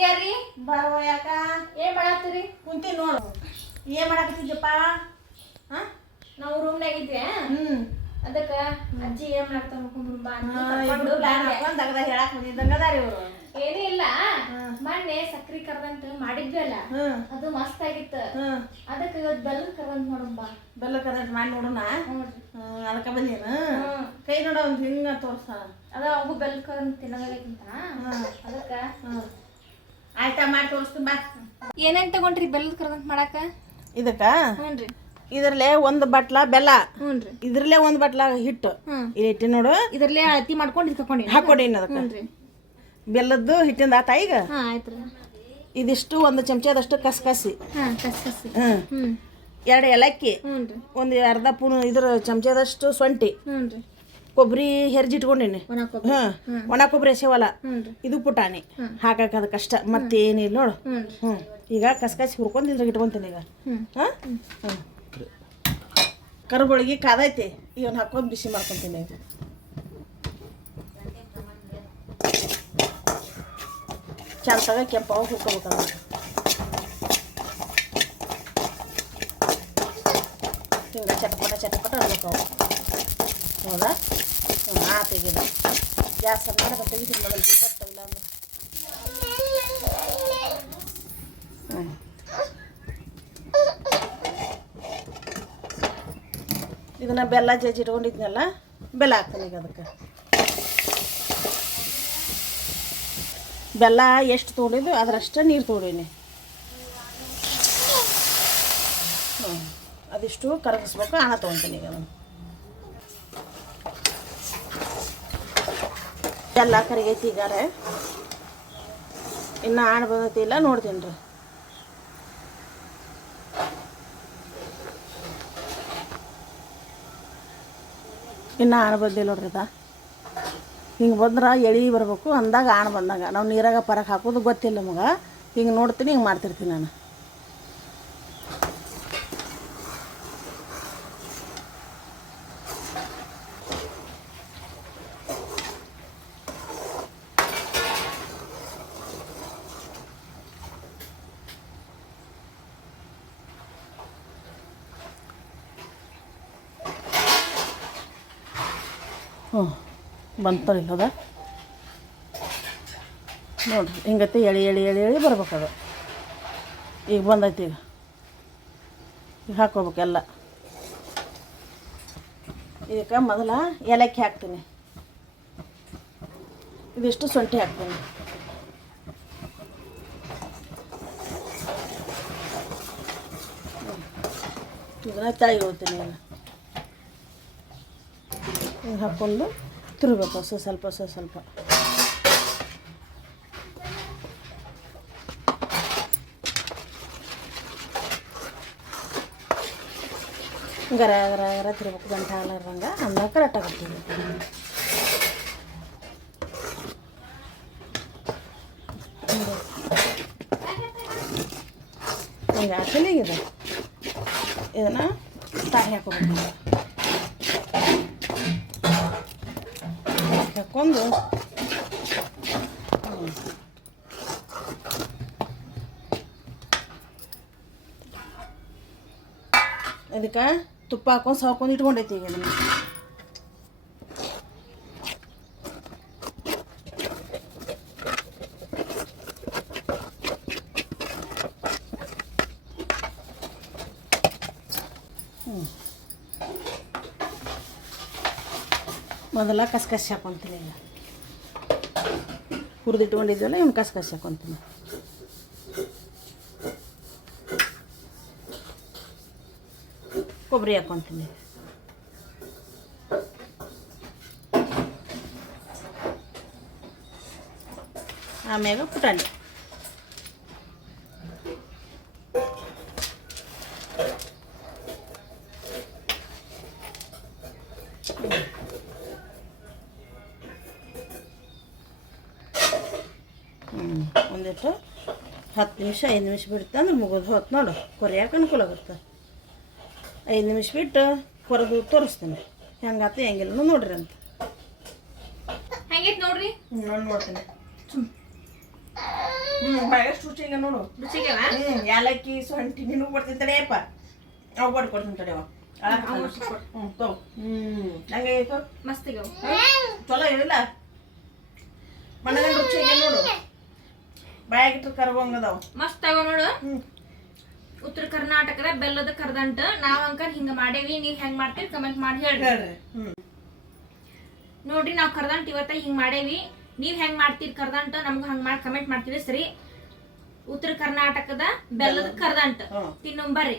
ಅತ್ಯಾರಿ ಬರವ ಯಾಕ ಏನ್ ಮಾಡತ್ತೀರಿ? ಕುಂತಿ ನೋಡು. ಏನ್ ಮಾಡಕತ್ತಿದ್ದಪ್ಪ? ಹಾ ನಾವು ರೂಮ್ನಾಗ ಇದ್ವಿ. ಅದಕ್ಕ ಅಜ್ಜಿ ಏನ್ ಮಾಡ್ತಾರ ನೋಡ್ಕೊಂಡ್ಬಾ ಅಂತ ಹೇಳಕ್ ಬಂದಿದ್ದಂಗದಾರಿ ಇವರು. ಏನೂ ಇಲ್ಲ, ಮೊನ್ನೆ ಸಕ್ರಿ ಕರ್ದಂತ ಮಾಡಿದ್ವಿ ಅಲ್ಲ, ಅದು ಮಸ್ತ್ ಆಗಿತ್ತು. ಅದಕ್ಕ ಇವತ್ತು ಬೆಲ್ಲ ಕರ್ದಂತ ನೋಡಂಬ. ಬೆಲ್ಲ ಕರ್ದಂತ ಮಾಡಿ ನೋಡೋಣ. ಅದಕ್ಕ ಬಂದೇನು? ಕೈ ನೋಡ ಒಂದು ಹಿಂಗ ತೋರ್ಸ. ಅದ ಅವು ಬೆಲ್ಲ ಕರ್ದಂತ ತಿನ್ನೋದಕ್ಕಿಂತ ಅದಕ್ಕ ಆಯ್ತಾ ಮಾಡಿ ತೋರಿಸ್ತೀನಿ ಬಾ. ಏನೇನ್ ತಗೊಂಡ್ರಿ ಬೆಲ್ಲದ ಕರ್ದಂತ ಮಾಡಾಕ? ಇದಕ್ಕ ಹ್ಞೂನ್ರಿ ಇದ್ರಲ್ಲೇ ಒಂದು ಬಟ್ಲ ಬೆಲ್ಲ, ಹ್ಞೂನ್ರಿ ಇದ್ರಲ್ಲೇ ಒಂದು ಬಟ್ಲ ಹಿಟ್ಟು ಇಲ್ಲಿ ಇಟ್ಟಿ ನೋಡು. ಇದ್ರಲ್ಲೇ ಅಳತಿ ಮಾಡ್ಕೊಂಡು ಇಟ್ಕೊಂಡಿ ಹಾಕೊಡೀನಿ ಅದಕ್ಕೆ. ಬೆಲ್ಲದ್ದು ಹಿಟ್ಟಿಂದ ಆತ ಈಗ. ಆಯ್ತು. ಇದಿಷ್ಟು ಒಂದು ಚಮಚದಷ್ಟು ಕಸಕಸಿ, ಕಸಕಸಿ, 2 ಏಲಕ್ಕಿ, ಒಂದು ಅರ್ಧ ಪೂನ್ ಇದ್ರ ಚಮಚದಷ್ಟು ಸೊಂಟಿ, ಕೊಬ್ಬರಿ ಹೆರ್ಜಿಟ್ಕೊಂಡೀನಿ. ಒಣ ಕೊಬ್ಬರಿ ಎಸೆವಲ್ಲ, ಇದು ಪುಟಾಣಿ ಹಾಕಕ್ಕೆ ಅದಕ್ಕಷ್ಟ, ಮತ್ತೇನಿಲ್ಲ ನೋಡು. ಈಗ ಕಸಕಸಿ ಹುರ್ಕೊಂಡು ಇದ್ರಾಗ ಇಟ್ಕೊಂತೀನಿ ಈಗ. ಕರುಗಳಿಗೆ ಕಾದೈತಿ, ಇವನ್ ಹಾಕೊಂಡು ಬಿಸಿ ಮಾಡ್ಕೊತೀನಿ. ಚಂದಾಗ ಕೆಂಪಾಗ ಹುರ್ಕೋಬೇಕಲ್ಲ. ಹಿಂಗೆ ಚಟಪಟ ಚಟಪಟ ಅನ್ಬೇಕು. ಹೌದಾ? ತೆಗಿದೆ ಗ್ಯಾಸ್ ಮಾಡಿ ತೆಗಿತೀನಿ ಮೊದಲು ಗೊತ್ತಾಗಿಲ್ಲ ಅಂದ್ರೆ. ಇದನ್ನ ಬೆಲ್ಲ ಜಜ್ಜಿ ಇಟ್ಕೊಂಡಿದ್ನಲ್ಲ, ಬೆಲ್ಲ ಹಾಕ್ತೀನಿ ಈಗ ಅದಕ್ಕೆ. ಬೆಲ್ಲ ಎಷ್ಟು ತೊಗೊಂಡಿದ್ದು ಅದರಷ್ಟು ನೀರು ತೊಗೊಂಡೀನಿ. ಅದಿಷ್ಟು ಕರಗಿಸ್ಬೇಕು. ಹಣ ತೊಗೊತೀನಿ ಈಗ ಅದನ್ನು. ಬೆಲ್ಲ ಕರಿಗೈತಿ ಈಗಾರೆ, ಇನ್ನು ಆಣ ಬಂದೈತಿ ಇಲ್ಲ ನೋಡ್ತೀನಿ ರೀ. ಇನ್ನು ಆಣ ಬಂದಿಲ್ಲ ನೋಡ್ರಿ. ಅದ ಹಿಂಗೆ ಬಂದ್ರೆ ಎಳಿ ಬರ್ಬೇಕು ಅಂದಾಗ ಆಣ ಬಂದಾಗ. ನಾವು ನೀರಾಗ ಪರಕ್ಕೆ ಹಾಕೋದು ಗೊತ್ತಿಲ್ಲ ನಮಗೆ. ಹಿಂಗೆ ನೋಡ್ತೀನಿ, ಹಿಂಗೆ ಮಾಡ್ತಿರ್ತೀನಿ ನಾನು. ಬಂತಲ್ಲ ಅದ ನೋಡಿರಿ. ಹಿಂಗತ್ತೆ ಎಳಿ ಎಳಿ ಎಳಿ ಎಳಿ ಬರ್ಬೇಕದು. ಈಗ ಬಂದೈತಿ. ಈಗ ಹಾಕೋಬೇಕೆಲ್ಲ. ಇದಕ್ಕೆ ಮೊದಲ ಏಲಕ್ಕಿ ಹಾಕ್ತೀನಿ, ಇದಿಷ್ಟು ಶುಂಠಿ ಹಾಕ್ತೀನಿ. ಇದನ್ನ ತಳಿಗೆ ಹೋಗ್ತೀನಿ. ಹಿಂಗೆ ಹಾಕ್ಕೊಂಡು ತಿರುಗಬೇಕು ಸ್ವಲ್ಪ ಸ್ವಲ್ಪ. ಗರ ಗರ ಗರ ತಿರ್ಬೇಕು, ಗಂಟೆ ಹಾಲಾರ್ದಂಗೆ. ಅಂದಾಗ ಕರೆಕ್ಟ್ ಆಗುತ್ತೆ. ಹಿಂಗೆ ಹಾಕಲಿಗಿದೆ. ಇದನ್ನು ತಾಯಿ ಹಾಕೋಬೇಕು. ಹಾಕ್ಕೊಂಡು ಇದಕ್ಕೆ ತುಪ್ಪ ಹಾಕೊಂಡು ಸಾಕೊಂಡು ಇಟ್ಕೊಂಡೈತಿ ಈಗ ಅದನ್ನು. ಮೊದಲ ಕಸಕಸಿ ಹಾಕೊತೀನಿ. ಈಗ ಹುರಿದಿಟ್ಕೊಂಡಿದ್ವಲ್ಲ, ಇವ್ನು ಕಸಕಸಿ ಹಾಕೊತೀನಿ. ಕೊಬ್ಬರಿ ಹಾಕೊತೀನಿ. ಆಮ್ಯಾಗ ಪುಟಾಣಿ. ಒಂದಿಟ್ಟು 10 ನಿಮಿಷ 5 ನಿಮಿಷ ಬಿಡುತ್ತೆ ಅಂದ್ರೆ ಮುಗಿದು ಹೋತು ನೋಡು. ಕೊರಿಯಾಕೆ ಅನುಕೂಲ ಆಗುತ್ತೆ. 5 ನಿಮಿಷ ಬಿಟ್ಟು ಕೊರೆದು ತೋರಿಸ್ತೀನಿ ಹೆಂಗಾತು ಹೆಂಗಿಲ್ಲ ನೋಡ್ರಿ ಅಂತ. ಹೆಂಗೈತೆ ನೋಡ್ರಿ. ನಾನು ನೋಡ್ತೀನಿ. ಬಹಳಷ್ಟು ರುಚಿಗೆ ನೋಡು ರುಚಿಗೆ ಏಲಕ್ಕಿ ಶುಂಠಿ ನಿನಗೂ ಕೊಡ್ತೀನಿ ತಡೆಯಪ್ಪ ಅವು ಕೊಡ್ತೀನಿ ತಡೆಯವ ಹಂಗೆ ಮಸ್ತ್ ಆಗ್ಯಾವ ಚಲೋ ಇರಲ್ಲ ಮನೆಯ ರುಚಿಗೆ ನೋಡು ಬಾಯಾಗಿಟ್ಟು ಕರ್ವಂಗದಾವ ಮಸ್ತ್ ಆಗೋ ನೋಡು ಉತ್ತರ ಕರ್ನಾಟಕದ ಬೆಲ್ಲದ ಕರ್ದಂಟ ನಾವ್ ಅಂಕರ್ ಹಿಂಗ ಮಾಡೇವಿ ನೀವ್ ಹೆಂಗ್ ಮಾಡ್ತೀರಿ ಕಮೆಂಟ್ ಮಾಡಿ ಹೇಳ್ರಿ ನೋಡ್ರಿ ನಾವ್ ಕರ್ದಂಟ ಇವತ್ತ ಹಿಂಗ್ ಮಾಡೇವಿ ನೀವ್ ಹೆಂಗ್ ಮಾಡ್ತೀರಿ ಕರ್ದಂಟ ನಮ್ಗ ಹಂಗ್ ಮಾಡಿ ಕಮೆಂಟ್ ಮಾಡ್ತೀರಿ ಸರಿ ಉತ್ತರ ಕರ್ನಾಟಕದ ಬೆಲ್ಲದ ಕರ್ದಂಟ ತಿನ್ನೊಂಬರ್ರಿ